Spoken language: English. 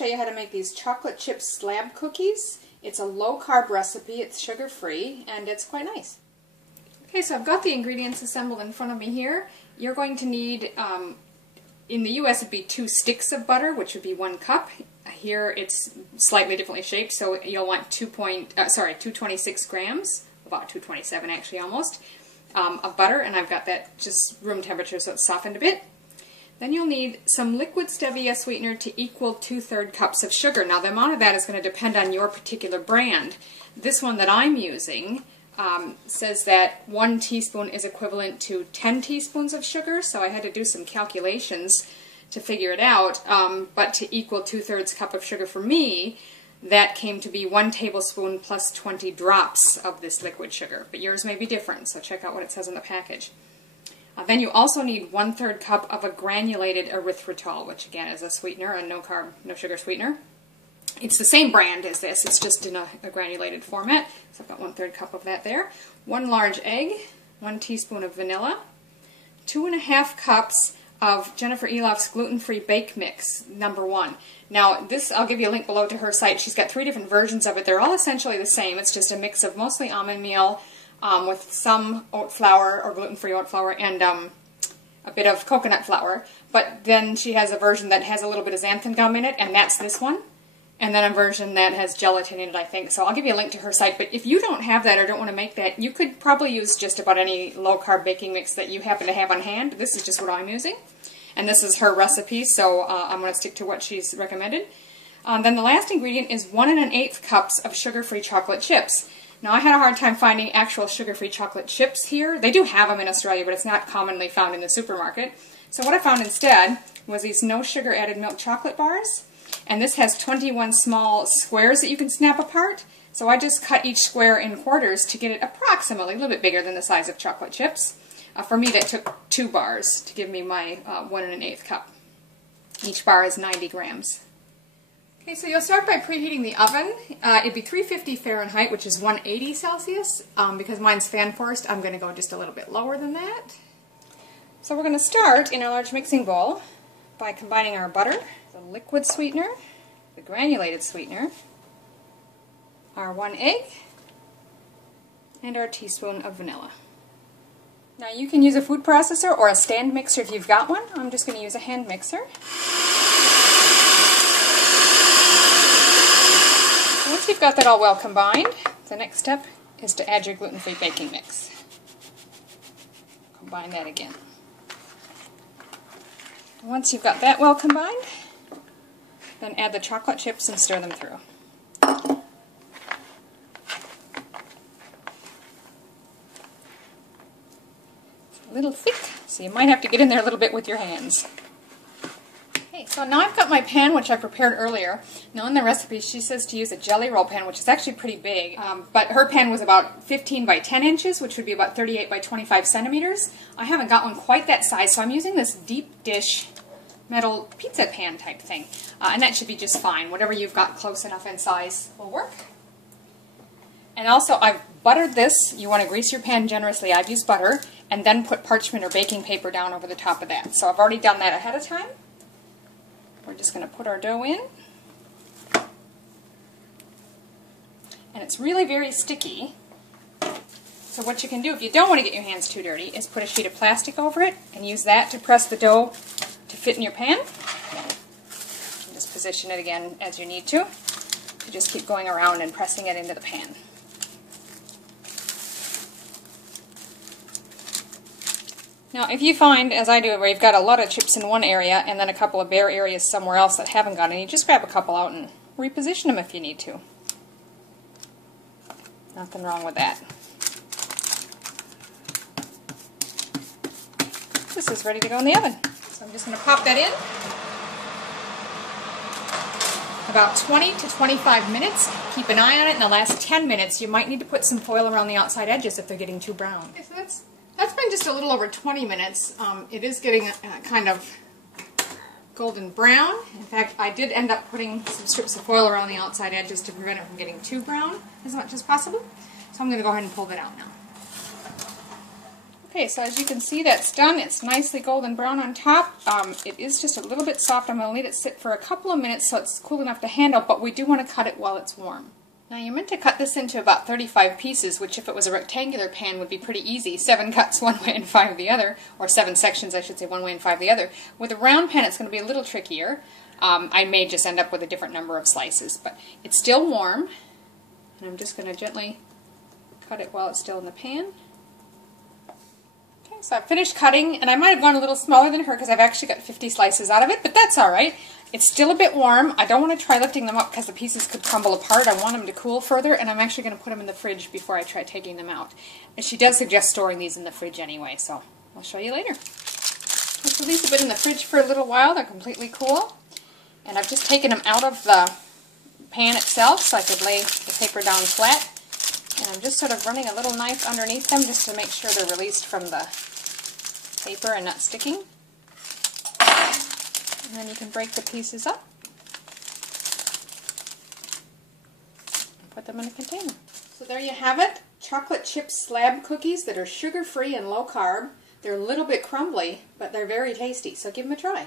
show you how to make these chocolate chip slab cookies. It's a low-carb recipe, it's sugar-free, and it's quite nice. Okay, so I've got the ingredients assembled in front of me here. You're going to need, in the US it'd be 2 sticks of butter, which would be 1 cup. Here it's slightly differently shaped, so you'll want 226 grams, about 227 actually almost, of butter, and I've got that just room temperature so it's softened a bit. Then you'll need some liquid stevia sweetener to equal 2/3 cups of sugar. Now the amount of that is going to depend on your particular brand. This one that I'm using says that 1 teaspoon is equivalent to 10 teaspoons of sugar, so I had to do some calculations to figure it out, but to equal 2/3 cup of sugar for me, that came to be 1 tablespoon plus 20 drops of this liquid sugar, but yours may be different, so check out what it says on the package. Then you also need 1/3 cup of a granulated erythritol, which again is a sweetener, a no-carb, no-sugar sweetener. It's the same brand as this, it's just in a granulated format, so I've got 1/3 cup of that there. 1 large egg, 1 teaspoon of vanilla, 2½ cups of Jennifer Eloff's gluten-free bake mix, #1. Now this, I'll give you a link below to her site. She's got 3 different versions of it. They're all essentially the same. It's just a mix of mostly almond meal with some oat flour or gluten-free oat flour and a bit of coconut flour. But then she has a version that has a little bit of xanthan gum in it, and that's this one. And then a version that has gelatin in it, I think. So I'll give you a link to her site. But if you don't have that or don't want to make that, you could probably use just about any low-carb baking mix that you happen to have on hand. This is just what I'm using. And this is her recipe, so I'm going to stick to what she's recommended. Then the last ingredient is 1 1/8 cups of sugar-free chocolate chips. Now I had a hard time finding actual sugar-free chocolate chips here. They do have them in Australia, but it's not commonly found in the supermarket. So what I found instead was these no sugar added milk chocolate bars. And this has 21 small squares that you can snap apart. So I just cut each square in quarters to get it approximately a little bit bigger than the size of chocolate chips. For me that took 2 bars to give me my 1 1/8 cup. Each bar is 90 grams. Okay, so you'll start by preheating the oven. It'd be 350 Fahrenheit, which is 180 Celsius. Because mine's fan forced, I'm going to go just a little bit lower than that. So we're going to start in our large mixing bowl by combining our butter, the liquid sweetener, the granulated sweetener, our 1 egg, and our teaspoon of vanilla. Now you can use a food processor or a stand mixer if you've got one. I'm just going to use a hand mixer. Once you've got that all well combined, the next step is to add your gluten-free baking mix. Combine that again. Once you've got that well combined, then add the chocolate chips and stir them through. It's a little thick, so you might have to get in there a little bit with your hands. Okay, so now I've got my pan, which I prepared earlier. Now in the recipe she says to use a jelly roll pan, which is actually pretty big, but her pan was about 15 by 10 inches, which would be about 38 by 25 centimeters. I haven't got one quite that size, so I'm using this deep dish metal pizza pan type thing, and that should be just fine. Whatever you've got close enough in size will work. And also I've buttered this. You want to grease your pan generously. I've used butter, and then put parchment or baking paper down over the top of that. So I've already done that ahead of time. We're just going to put our dough in. And it's really very sticky. So what you can do if you don't want to get your hands too dirty is put a sheet of plastic over it and use that to press the dough to fit in your pan. And just position it again as you need to. You just keep going around and pressing it into the pan. Now if you find, as I do, where you've got a lot of chips in one area and then a couple of bare areas somewhere else that haven't got any, just grab a couple out and reposition them if you need to. Nothing wrong with that. This is ready to go in the oven. So I'm just going to pop that in. About 20 to 25 minutes. Keep an eye on it. In the last 10 minutes you might need to put some foil around the outside edges if they're getting too brown. Okay, so that's been just a little over 20 minutes. It is getting kind of golden brown. In fact, I did end up putting some strips of foil around the outside edges to prevent it from getting too brown as much as possible. So I'm going to go ahead and pull that out now. Okay, so as you can see, that's done. It's nicely golden brown on top. It is just a little bit soft. I'm going to let it sit for a couple of minutes so it's cool enough to handle, but we do want to cut it while it's warm. Now you're meant to cut this into about 35 pieces, which if it was a rectangular pan would be pretty easy. 7 cuts one way and 5 the other, or 7 sections I should say, one way and 5 the other. With a round pan it's going to be a little trickier. I may just end up with a different number of slices, but it's still warm, and I'm just going to gently cut it while it's still in the pan. Okay, so I've finished cutting, and I might have gone a little smaller than her because I've actually got 50 slices out of it, but that's alright. It's still a bit warm. I don't want to try lifting them up because the pieces could crumble apart. I want them to cool further, and I'm actually going to put them in the fridge before I try taking them out. And she does suggest storing these in the fridge anyway, so I'll show you later. So these have been in the fridge for a little while. They're completely cool. And I've just taken them out of the pan itself so I could lay the paper down flat. And I'm just sort of running a little knife underneath them just to make sure they're released from the paper and not sticking. And then you can break the pieces up and put them in a container. So there you have it, chocolate chip slab cookies that are sugar-free and low-carb. They're a little bit crumbly, but they're very tasty, so give them a try.